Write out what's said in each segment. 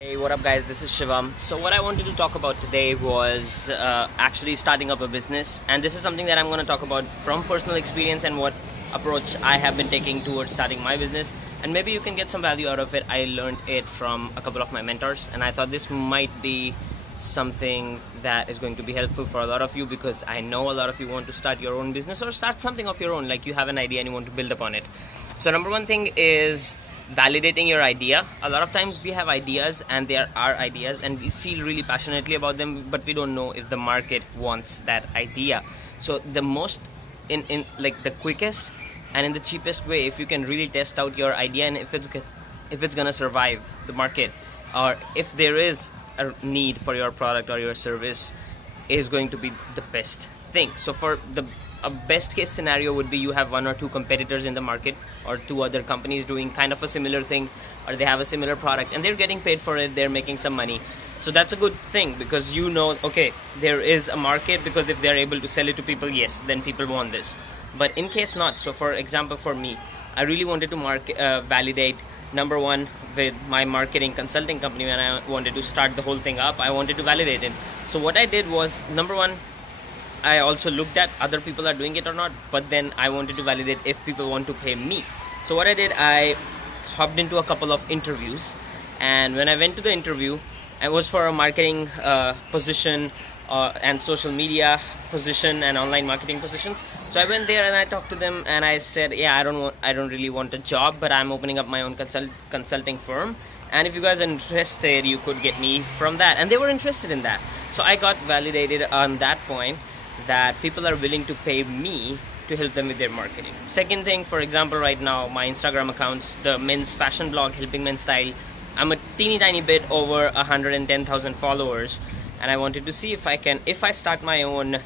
Hey, what up guys, this is Shivam. So what I wanted to talk about today was actually starting up a business, and this is something that I'm going to talk about from personal experience and what approach I have been taking towards starting my business, and maybe you can get some value out of it. I learned it from a couple of my mentors, and I thought this might be something that is going to be helpful for a lot of you, because I know a lot of you want to start your own business or start something of your own, like you have an idea and you want to build upon it. So number one thing is validating your idea. A lot of times we have ideas and there are ideas and we feel really passionately about them, but we don't know if the market wants that idea. So the most in like the quickest and in the cheapest way, if you can really test out your idea and if it's gonna survive the market, or if there is a need for your product or your service, is going to be the best thing. So for a best case scenario would be you have one or two competitors in the market, or two other companies doing kind of a similar thing, or they have a similar product and they're getting paid for it, they're making some money. So that's a good thing, because you know, okay, there is a market, because if they're able to sell it to people, yes, then people want this. But in case not, so for example, for me, I really wanted to validate, number one, with my marketing consulting company. When I wanted to start the whole thing up, I wanted to validate it. So what I did was, number one, I also looked at other people are doing it or not, but then I wanted to validate if people want to pay me. So what I did, I hopped into a couple of interviews, and when I went to the interview, it was for a marketing position and social media position and online marketing positions. So I went there and I talked to them and I said, yeah, I don't really want a job, but I'm opening up my own consulting firm, and if you guys are interested, you could get me from that. And they were interested in that. So I got validated on that point, that people are willing to pay me to help them with their marketing. Second thing, for example, right now my Instagram accounts, the men's fashion blog Helping Men Style, I'm a teeny tiny bit over 110,000 followers, and I wanted to see if I start my own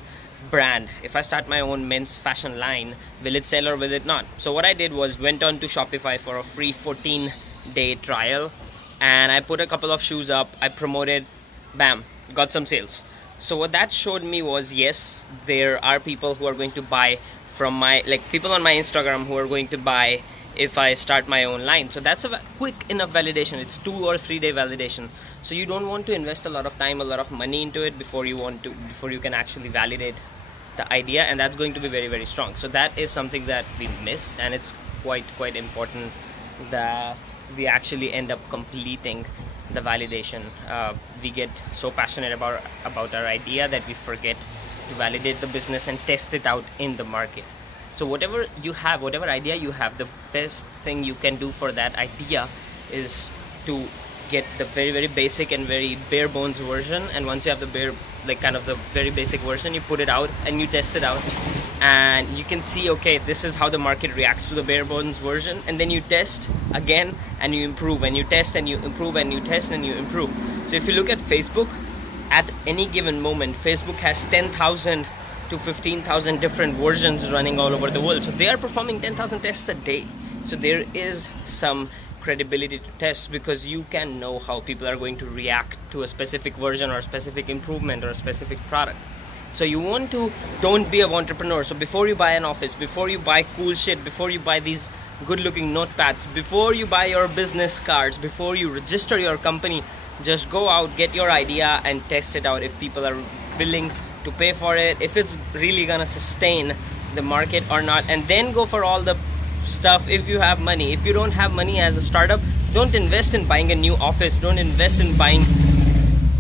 brand, if I start my own men's fashion line, will it sell or will it not? So what I did was went on to Shopify for a free 14-day trial, and I put a couple of shoes up, I promoted, bam, got some sales. So what that showed me was, yes, there are people who are going to buy from my, like people on my Instagram who are going to buy if I start my own line. So that's a quick enough validation. It's 2 or 3 day validation. So you don't want to invest a lot of time, a lot of money into it before you can actually validate the idea, and that's going to be very, very strong. So that is something that we missed, and it's quite important that we actually end up completing the validation. We get so passionate about our idea that we forget to validate the business and test it out in the market. So whatever you have, whatever idea you have, the best thing you can do for that idea is to get the very, very basic and very bare bones version. And once you have the very basic version, you put it out and you test it out, and you can see, okay, this is how the market reacts to the bare bones version. And then you test again and you improve, and you test and you improve, and you test and you improve. So if you look at Facebook, at any given moment, Facebook has 10,000 to 15,000 different versions running all over the world. So they are performing 10,000 tests a day. So there is some credibility to test, because you can know how people are going to react to a specific version or a specific improvement or a specific product. So you want to, don't be a entrepreneur. So before you buy an office, before you buy cool shit, before you buy these good looking notepads, before you buy your business cards, before you register your company, just go out, get your idea and test it out if people are willing to pay for it, if it's really gonna sustain the market or not, and then go for all the stuff if you have money. If you don't have money as a startup, don't invest in buying a new office, don't invest in buying,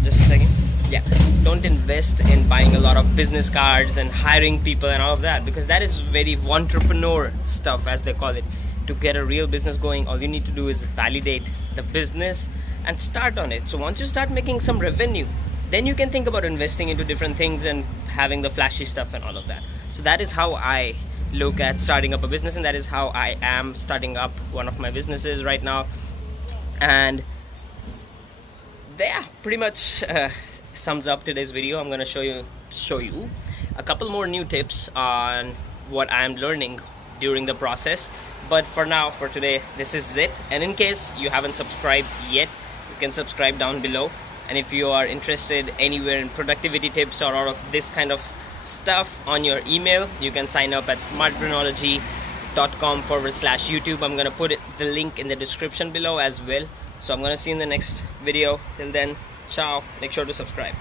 just a second, yeah, don't invest in buying a lot of business cards and hiring people and all of that, because that is very Wantrapreneur stuff, as they call it. To get a real business going, all you need to do is validate the business and start on it. So once you start making some revenue, then you can think about investing into different things and having the flashy stuff and all of that. So that is how I look at starting up a business, and that is how I am starting up one of my businesses right now. And yeah, pretty much sums up today's video. I'm gonna show you a couple more new tips on what I'm learning during the process. But for now, for today, this is it. And in case you haven't subscribed yet, you can subscribe down below. And if you are interested anywhere in productivity tips or all of this kind of stuff on your email, you can sign up at smartprenology.com/YouTube. I'm gonna put the link in the description below as well. So I'm gonna see you in the next video. Till then, ciao. Make sure to subscribe.